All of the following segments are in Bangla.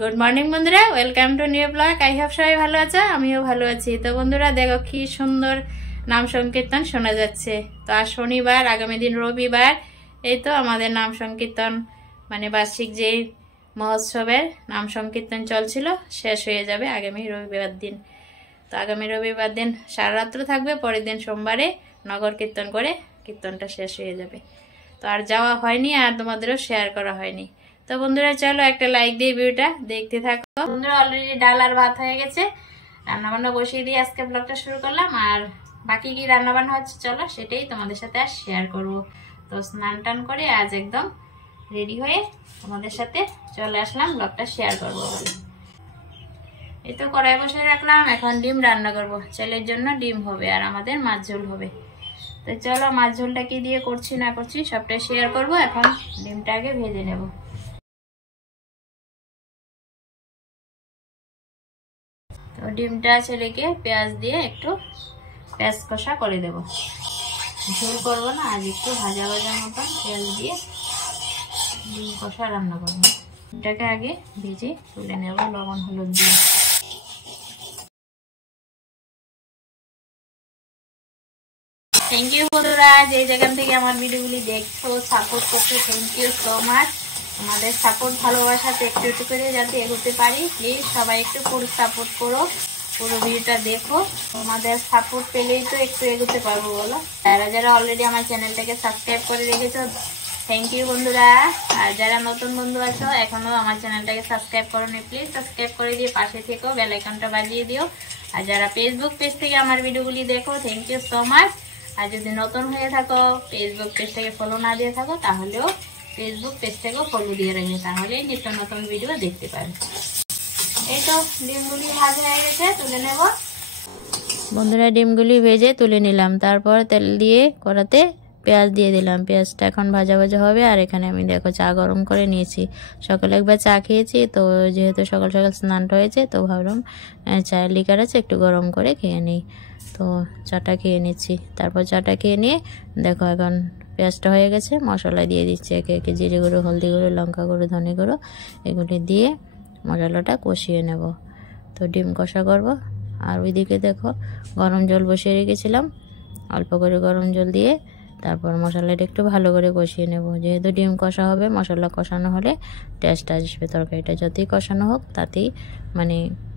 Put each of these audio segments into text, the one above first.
গুড মর্নিং বন্ধুরা, welcome to new blog. I hope সবাই ভালো আছে, আমিও ভালো আছি। তো বন্ধুরা দেখো কি সুন্দর নাম সংকীর্তন শোনা যাচ্ছে। তো আর শনিবার, আগামী দিন রবিবার, এই তো আমাদের নাম সংকীর্তন মানে বার্ষিক যে মহোৎসবের নাম সংকীর্তন চলছিল শেষ হয়ে যাবে আগামী রবিবার দিন। তো আগামী রবিবার দিন সারা রাত্র থাকবে, পরের দিন সোমবারে নগর কীর্তন করে কীর্তনটা শেষ হয়ে যাবে। তো আর যাওয়া হয়নি, আর তোমাদেরও শেয়ার করা হয়নি। তো বন্ধুরা চলো একটা লাইক দিয়ে ভিডিওটা দেখতে থাকো। বন্ধুরা অলরেডি ডাল আর ভাত হয়ে গেছে, রান্নাবান্না বসিয়ে দিয়ে আজকে ব্লগটা শুরু করলাম। আর বাকি কি রান্নাবান্না হচ্ছে চলো সেটাই তোমাদের সাথে আর শেয়ার করব। তো স্নান টান করে আজ একদম রেডি হয়ে তোমাদের সাথে চলে আসলাম ব্লগটা শেয়ার করবো বলে। এই তো কড়াই বসে রাখলাম, এখন ডিম রান্না করব। ছেলের জন্য ডিম হবে আর আমাদের মাছ ঝোল হবে। তো চলো মাছ ঝোলটা কি দিয়ে করছি না করছি সবটাই শেয়ার করব। এখন ডিমটা আগে ভেজে নেব। তো ডিমটা ছেলেকে পেঁয়াজ দিয়ে একটু পেঁয়াজ কষা করে দেব। ঝোল করবো না, আজ একটু ভাজা ভাজা মতন তেল দিয়ে ডিম কষা রান্না করবো। ডিমটাকে আগে ভেজে তুলে নেব লবণ হলুদ দিয়ে। থ্যাংক ইউ বন্ধুরা, যে যেখান থেকে আমার ভিডিওগুলি দেখছো, সাপোর্ট করছো, থ্যাংক ইউ সো মাচ। আমাদের সাপোর্ট ভালোবাসাতে একটু একটু করে যাতে এগোতে পারি, প্লিজ সবাই একটু পুরো সাপোর্ট করো, পুরো ভিডিওটা দেখো। তোমাদের সাপোর্ট পেলেই তো একটু এগোতে পারবো বলো। যারা যারা অলরেডি আমার চ্যানেলটাকে সাবস্ক্রাইব করে রেখেছো থ্যাংক ইউ বন্ধুরা। আর যারা নতুন বন্ধু আছো এখনো আমার চ্যানেলটাকে সাবস্ক্রাইব করোনি, প্লিজ সাবস্ক্রাইব করে দিয়ে পাশে থেকো, বেল আইকনটা বাজিয়ে দিও। আর যারা ফেসবুক পেজ থেকে আমার ভিডিওগুলি দেখো থ্যাংক ইউ সো মাচ। আর যদি নতুন হয়ে থাকো ফেসবুক পেজটাকে ফলো না দিয়ে থাকো তাহলেও ফেসবুক পেজটাকেও ফলো দিয়ে রাখবে, তাহলেই নিত্য নতুন ভিডিও দেখতে পাবে। এই তো ডিমগুলি ভাজা হয়ে গেছে, তুলে নেব বন্ধুরা। ডিমগুলি ভেজে তুলে নিলাম, তারপর তেল দিয়ে কড়াতে পেঁয়াজ দিয়ে দিলাম। পেঁয়াজটা এখন ভাজা ভাজা হবে। আর এখানে আমি দেখো চা গরম করে নিয়েছি। সকালে একবার চা খেয়েছি, তো যেহেতু সকাল সকাল স্নানটা হয়েছে তো ভাবলাম চায়ের লিকার আছে একটু গরম করে খেয়ে নিই। তো চাটা খেয়ে নিচ্ছি। তারপর চাটা খেয়ে নিয়ে দেখো এখন পেঁয়াজটা হয়ে গেছে, মশলা দিয়ে দিচ্ছি একে একে। জিরে গুঁড়ো, হলদি গুঁড়ো, লঙ্কা গুঁড়ো, ধনে গুঁড়ো এগুলি দিয়ে মশলাটা কষিয়ে নেব। তো ডিম কষা করব। আর ওইদিকে দেখো গরম জল বসিয়ে রেখেছিলাম, অল্প করে গরম জল দিয়ে তারপর মশলাটা একটু ভালো করে কষিয়ে নেব। যেহেতু ডিম কষা হবে, মশলা কষানো হলে টেস্ট আসবে তরকারিটা। যতই কষানো হোক তাতেই মানে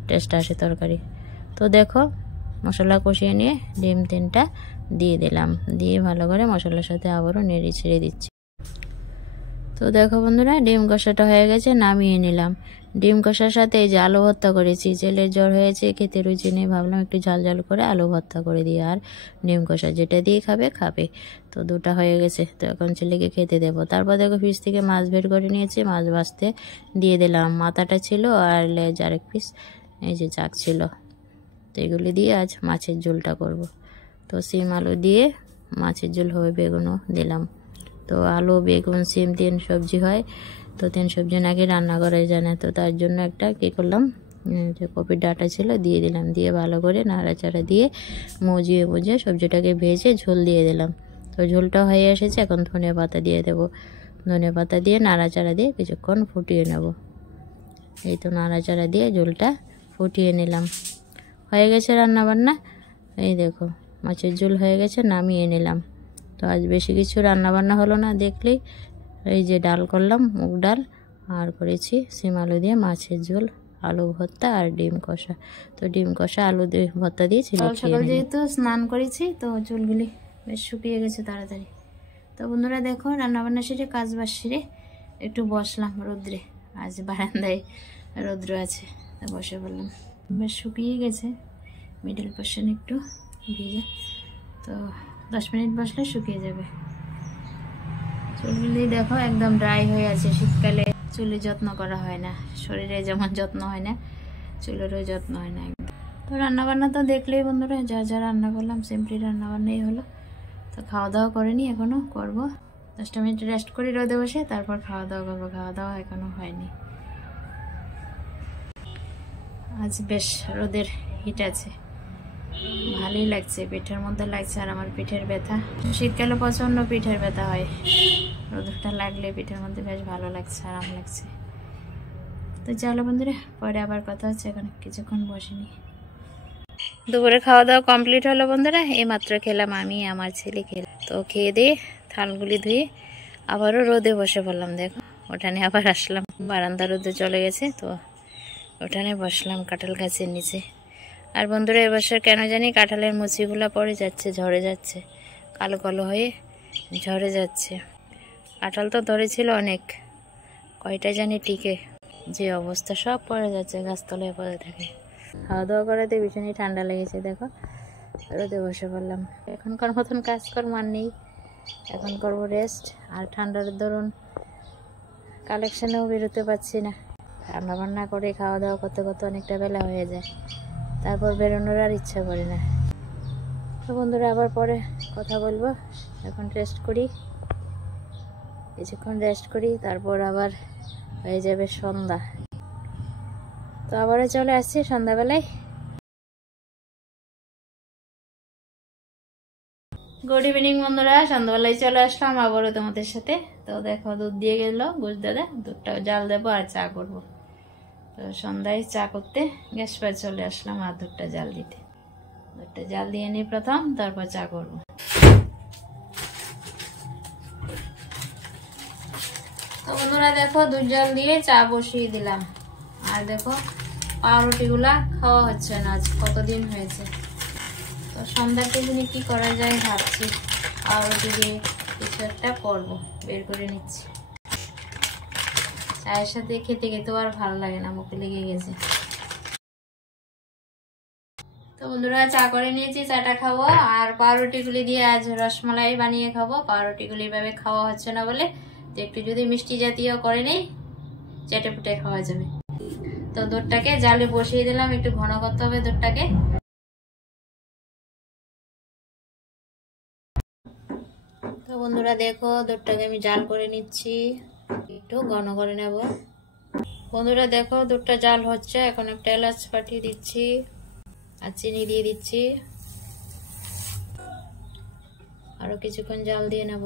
টেস্ট আসে তরকারি। তো দেখো মশলা কষিয়ে নিয়ে ডিম 3টা দিয়ে দিলাম, দিয়ে ভালো করে মশলার সাথে আবারও নেড়ে ছেড়ে দিচ্ছি। তো দেখো বন্ধুরা ডিম কষাটা হয়ে গেছে, নামিয়ে নিলাম। ডিম কষার সাথে এই যে আলু ভর্তা করেছি। ছেলের জ্বর হয়েছে, খেতে রুচি নেই, ভাবলাম একটু ঝাল ঝাল করে আলু ভর্তা করে দিই। আর ডিম কষা যেটা দিয়ে খাবে খাবে। তো 2টা হয়ে গেছে, তো এখন ছেলেকে খেতে দেবো। তারপর দেখো ফ্রিজ থেকে মাছ বের করে নিয়েছি, মাছ ভাজতে দিয়ে দিলাম। মাথাটা ছিল আর লেজ আরেক পিস এই যে চাক ছিল। তো এগুলি দিয়ে আজ মাছের ঝোলটা করব। তো সিম আলু দিয়ে মাছের ঝোল হবে, বেগুনও দিলাম। তো আলু বেগুন সিম 3 সবজি হয়, তো 3 সবজি নাকি রান্না করা যায় না। তো তার জন্য একটা কী করলাম, যে কপির ডাঁটা ছিল দিয়ে দিলাম, দিয়ে ভালো করে নাড়াচাড়া দিয়ে মুজিয়ে সবজিটাকে ভেজে ঝোল দিয়ে দিলাম। তো ঝোলটা হয়ে এসেছে, এখন ধনে পাতা দিয়ে দেবো। ধনে পাতা দিয়ে নাড়াচাড়া দিয়ে কিছুক্ষণ ফুটিয়ে নেব। এই তো নাড়াচাড়া দিয়ে ঝোলটা ফুটিয়ে নিলাম। হয়ে গেছে রান্না বান্না। এই দেখো মাছের ঝোল হয়ে গেছে, নামিয়ে নিলাম। তো আজ বেশি কিছু রান্না বান্না হলো না, দেখলেই। এই যে ডাল করলাম, মুগ ডাল, আর করেছি সিম আলু দিয়ে মাছের ঝোল, আলু ভর্তা আর ডিম কষা। তো ডিম কষা আলু দিয়ে ভর্তা দিয়েছি। সকাল যেহেতু স্নান করেছি তো চুলগুলি বেশ শুকিয়ে গেছে তাড়াতাড়ি। তো বন্ধুরা দেখো রান্নাবান্না সেরে কাজ বাজ সেরে একটু বসলাম রোদ্রে। আজ বারান্দায় রৌদ্র আছে, বসে বললাম। বেশ শুকিয়ে গেছে, মিডল পোর্শন একটু ভিজে। তো 10 মিনিট বসলে শুকিয়ে যাবে। চুলগুলি দেখো একদম ড্রাই হয়ে আছে। শীতকালে চুলের যত্ন করা হয় না, শরীরে যেমন যত্ন হয় না চুলেরও যত্ন হয় না একদম। তো রান্নাবান্না তো দেখলেই বন্ধুরা, যা যা রান্না করলাম সিম্পলি রান্নাবান্নাই হলো। তো খাওয়া দাওয়া করিনি, এখনো করবো। 10টা মিনিট রেস্ট করি রোদে বসে, তারপর খাওয়া দাওয়া করবো। খাওয়া দাওয়া এখনো হয়নি। আজ বেশ রোদের হিট আছে, ভালোই লাগছে, পিঠের মধ্যে লাগছে। আর আমার পিঠের ব্যথা, শীতকালে প্রচন্ড পিঠের ব্যথা হয়, রোদটা লাগলে পিঠের মধ্যে বেশ ভালো লাগছে, আরাম লাগছে। তো চলো বন্ধুরা, পরে আবার কথা হচ্ছে। এখন কিছুক্ষণ বসিনি। দুপুরে খাওয়া দাওয়া কমপ্লিট হলো বন্ধুরা, এই মাত্র খেলাম, আমি আমার ছেলে খেলাম। তো খেয়ে দিয়ে থালগুলি ধুয়ে আবারও রোদে বসে পড়লাম। দেখো ওঠানে আবার আসলাম, বারান্দা রোদে চলে গেছে, তো ওঠানে বসলাম কাঁঠাল গাছের নিচে। আর বন্ধুরা এবছর কেন জানি কাঁঠালের মুচিগুলো পড়ে যাচ্ছে, ঝরে যাচ্ছে, কালো কালো হয়ে ঝরে যাচ্ছে। কাঁঠাল তো ধরেছিল অনেক, কয়টা জানি টিকে, যে অবস্থা সব পড়ে যাচ্ছে, গাছতলায় পড়ে থাকে। খাওয়া দাওয়া করাতে ভীষণই ঠান্ডা লেগেছে, দেখো রোদে বসে পড়লাম। এখনকার মতন কাজকর্ম আর নেই, এখন করবো রেস্ট। আর ঠান্ডার দরুন কালেকশানেও বেরোতে পারছি না, রান্না বান্না করে খাওয়া দাওয়া করতে করতে অনেকটা বেলা হয়ে যায়, তারপর বেরোনোর আর ইচ্ছা করে না। তো বন্ধুরা আবার পরে কথা বলবো, এখন রেস্ট করি, কিছুক্ষণ রেস্ট করি, তারপর আবার হয়ে যাবে সন্ধ্যা। তো আবারও চলে আসছি সন্ধ্যাবেলায়। গুড ইভিনিং বন্ধুরা, সন্ধ্যাবেলায় চলে আসলাম আবারও তোমাদের সাথে। তো দেখো দুধ দিয়ে গেল গোস দাদা, দুধটা জাল দেবো আর চা করবো। তো সন্ধ্যায় চা করতে গ্যাস পায়ে চলে আসলাম আর দুধটা জাল দিতে। দুধটা জাল দিয়ে নিই প্রথম, তারপর চা করবো। তো বন্ধুরা দেখো দুধ জাল দিয়ে চা বসিয়ে দিলাম। আর দেখো পাউরুটিগুলা খাওয়া হচ্ছে না, আজ কতদিন হয়েছে। তো সন্ধ্যার টিফিনে কি করা যায় ভাবছি, পাউরুটি দিয়ে কিছু একটা করবো, বের করে নিচ্ছি। চায়ের সাথে খেতে খেতেও আর ভালো লাগে না, মুখে লেগে গেছে। তো বন্ধুরা চা করে নিয়েছি, চাটা খাবো। আর পাউরুটিগুলি দিয়ে আজ রসমালাই বানিয়ে খাবো। পাউরুটিগুলি এভাবে খাওয়া হচ্ছে না বলে, তো একটু যদি মিষ্টি জাতীয় করে নেই, চেটে পুটে খাওয়া যাবে। তো দুধটাকে জালে বসিয়ে দিলাম, একটু ঘন করতে হবে দুধটাকে। তো বন্ধুরা দেখো দুধটাকে আমি জাল করে নিচ্ছি, একটু ঘন করে নেব। বন্ধুরা দেখো দুধটা জাল হচ্ছে, এখন একটা এলাচ পাঠিয়ে দিচ্ছি আর চিনি দিয়ে দিচ্ছি। আরো কিছুক্ষণ জাল দিয়ে নেব।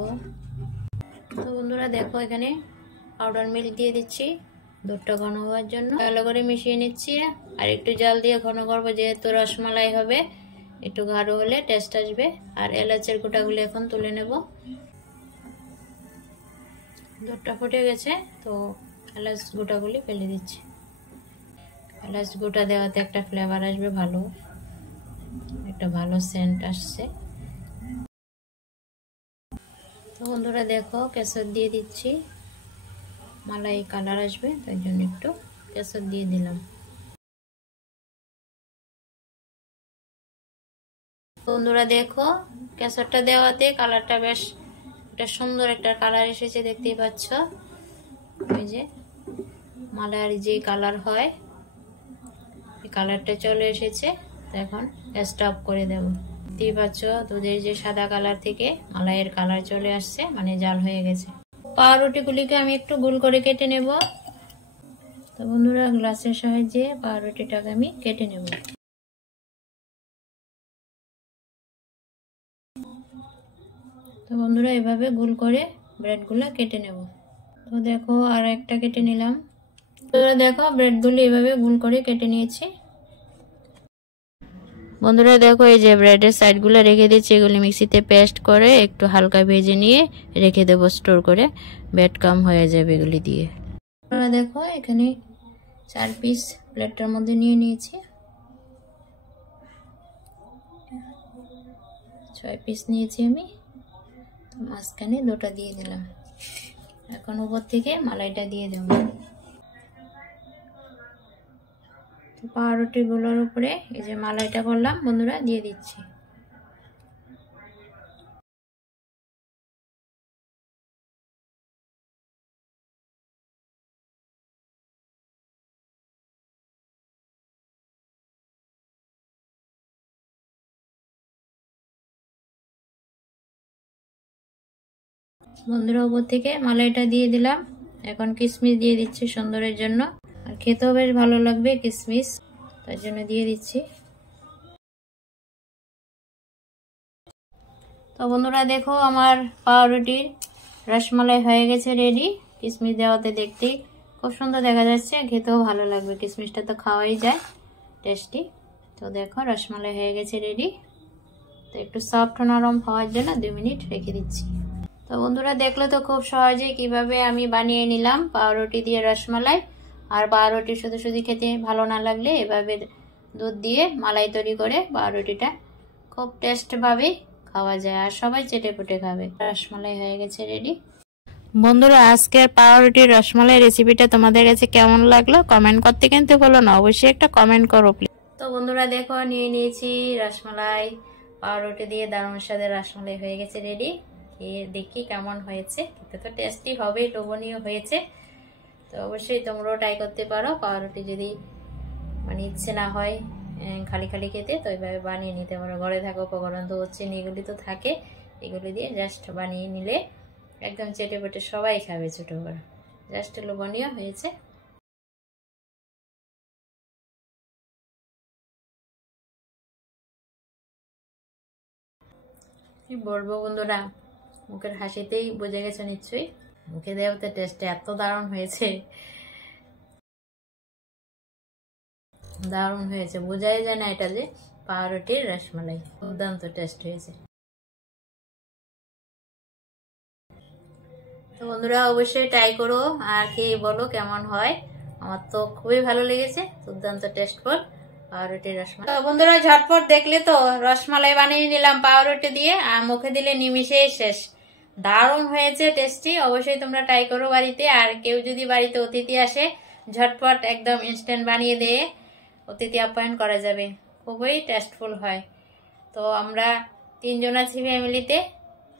তো বন্ধুরা দেখো এখানে পাউডার মিল্ক দিয়ে দিচ্ছি দুধটা ঘন হওয়ার জন্য, ভালো করে মিশিয়ে নিচ্ছি। আর একটু জাল দিয়ে ঘন করবো, যেহেতু রসমালাই হবে, একটু গাঢ় হলে টেস্ট আসবে। আর এলাচের গোটাগুলো এখন তুলে নেব। দুধটা ফুটে গেছে, তো এলাচ গোটাগুলি ফেলে দিচ্ছি। এলাচ গোটা দেওয়াতে একটা ফ্লেভার আসবে, ভালো একটা ভালো সেন্ট আসছে। তো বন্ধুরা দেখো কেশর দিয়ে দিচ্ছি, মালাই কালার আসবে, তাই জন্য একটু কেশর দিয়ে দিলাম। বন্ধুরা দেখো কেশরটা দেওয়াতে কালারটা বেশ একটা সুন্দর একটা কালার এসেছে, দেখতেই পাচ্ছ। ওই যে মালাইয়ের যে কালার হয়, এই কালারটা চলে এসেছে। তো এখন স্টপ করে দেব। দেখতেই পাচ্ছ দুধের যে সাদা কালার থেকে মালাইয়ের কালার চলে আসছে, মানে জাল হয়ে গেছে। পাউরুটিগুলিকে আমি একটু গোল করে কেটে নেব। তো বন্ধুরা গ্লাসের সাহায্যে পাউরুটিটাকে আমি কেটে নেব। তো বন্ধুরা এভাবে গোল করে ব্রেডগুলো কেটে নেব। তো দেখো আর একটা কেটে নিলাম। বন্ধুরা দেখো ব্রেডগুলো এভাবে গোল করে কেটে নিয়েছি। বন্ধুরা দেখো এই যে ব্রেডের সাইডগুলো রেখে দিচ্ছি, এগুলি মিক্সিতে পেস্ট করে একটু হালকা ভেজে নিয়ে রেখে দেবো স্টোর করে, ব্রেড কাম হয়ে যাবে এগুলি দিয়ে। দেখো এখানে 4 পিস প্লেটটার মধ্যে নিয়ে নিয়েছি, 6 পিস নিয়েছি আমি। মাঝখানে দুটো দিয়ে দিলাম, এখন উপর থেকে মালাইটা দিয়ে দেব। পাউরুটি গুলোর উপরে এই যে মালাইটা করলাম বন্ধুরা দিয়ে দিচ্ছি। বন্ধুরা উপর থেকে মালাইটা দিয়ে দিলাম, এখন কিশমিশ দিয়ে দিচ্ছি সুন্দরের জন্য, আর খেতেও বেশ ভালো লাগবে কিশমিশ, তার জন্য দিয়ে দিচ্ছি। তো বন্ধুরা দেখো আমার পাউরুটির রসমালাই হয়ে গেছে রেডি। কিশমিশ দেওয়াতে দেখতে খুব সুন্দর দেখা যাচ্ছে, খেতেও ভালো লাগবে। কিশমিশটা তো খাওয়াই যায়, টেস্টি। তো দেখো রসমালাই হয়ে গেছে রেডি। তো একটু সফট নরম হওয়ার জন্য 2 মিনিট রেখে দিচ্ছি। তো বন্ধুরা দেখলো তো খুব সহজে কিভাবে আমি বানিয়ে নিলাম পাউরুটি দিয়ে রসমালাই। আর পাউরুটি শুধু শুধু খেতে ভালো না লাগলে এভাবে দুধ দিয়ে মালাই তৈরি করে পাউরুটিটা খুব টেস্ট ভাবে খাওয়া যায়, আর সবাই চেটে পুটে খাবে। রসমালাই হয়ে গেছে রেডি। বন্ধুরা আজকের পাউরুটির রসমালাই রেসিপিটা তোমাদের কাছে কেমন লাগলো কমেন্ট করতে কিন্তু ভুলো না, অবশ্যই একটা কমেন্ট করো প্লিজ। তো বন্ধুরা দেখো নিয়ে নিয়েছি রসমালাই, পাউরুটি দিয়ে দারুণ স্বাদের রসমালাই হয়ে গেছে রেডি। খেয়ে দেখি কেমন হয়েছে, খেতে তো টেস্টি হবে, লোভনীয় হয়েছে। তো অবশ্যই তোমরাও ট্রাই করতে পারো। পাউরুটি যদি মানে ইচ্ছে না হয় খালি খালি খেতে, তো এইভাবে বানিয়ে নিতে পারো। ঘরে থাকা উপকরণ তো হচ্ছে এগুলি তো থাকে, এগুলি দিয়ে জাস্ট বানিয়ে নিলে একদম চেটে পেটে সবাই খাবে, ছোট বড়, জাস্ট লোভনীয় হয়েছে। কি বলবো বন্ধুরা, মুখের হাসিতেই বোঝা গেছে নিশ্চয়ই, মুখে দেওয়াতে টেস্ট এত দারুণ হয়েছে, দারুণ হয়েছে, বোঝাই যায় না এটা যে পাউরুটির রসমালাই। দুর্দান্ত টেস্ট হয়েছে। তো বন্ধুরা অবশ্যই ট্রাই করো আর খেয়ে বলো কেমন হয়। আমার তো খুবই ভালো লেগেছে, দুর্দান্ত টেস্টফুল পাউরুটির রসমালাই। তো বন্ধুরা ঝটপট দেখলে তো রসমালাই বানিয়ে নিলাম পাউরুটি দিয়ে, আর মুখে দিলে নিমিশেই শেষ। দারুণ হয়েছে, টেস্টি। অবশ্যই তোমরা ট্রাই করো বাড়িতে। আর কেউ যদি বাড়িতে অতিথি আসে, ঝটপট একদম ইনস্ট্যান্ট বানিয়ে দিয়ে অতিথি আপ্যায়ন করা যাবে, খুবই টেস্টফুল হয়। তো আমরা 3 জন আছি ফ্যামিলিতে,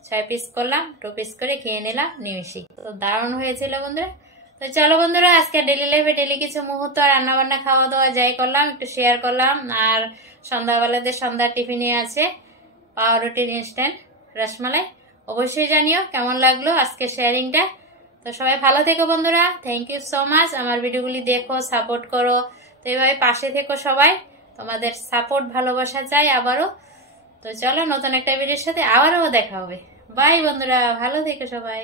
6 পিস করলাম, 2 পিস করে খেয়ে নিলাম নিমিশে। তো দারুণ হয়েছিল বন্ধুরা। তো চলো বন্ধুরা আজকে ডেলি লাইফে ডেলি কিছু মুহূর্ত রান্না বান্না খাওয়া দাওয়া যাই করলাম, একটু শেয়ার করলাম। আর সন্ধ্যাবেলাতে সন্ধ্যার টিফিনে আছে পাউরুটির ইনস্ট্যান্ট রসমালাই। অবশ্যই জানিও কেমন লাগলো আজকে শেয়ারিংটা। তো সবাই ভালো থেকো বন্ধুরা, থ্যাংক ইউ সো মাচ। আমার ভিডিওগুলি দেখো, সাপোর্ট করো। তো এইভাবে পাশে থেকো সবাই, তোমাদের সাপোর্ট ভালোবাসা চাই আবারও। তো চলো নতুন একটা ভিডিওর সাথে আবারও দেখা হবে। বাই বন্ধুরা, ভালো থেকো সবাই।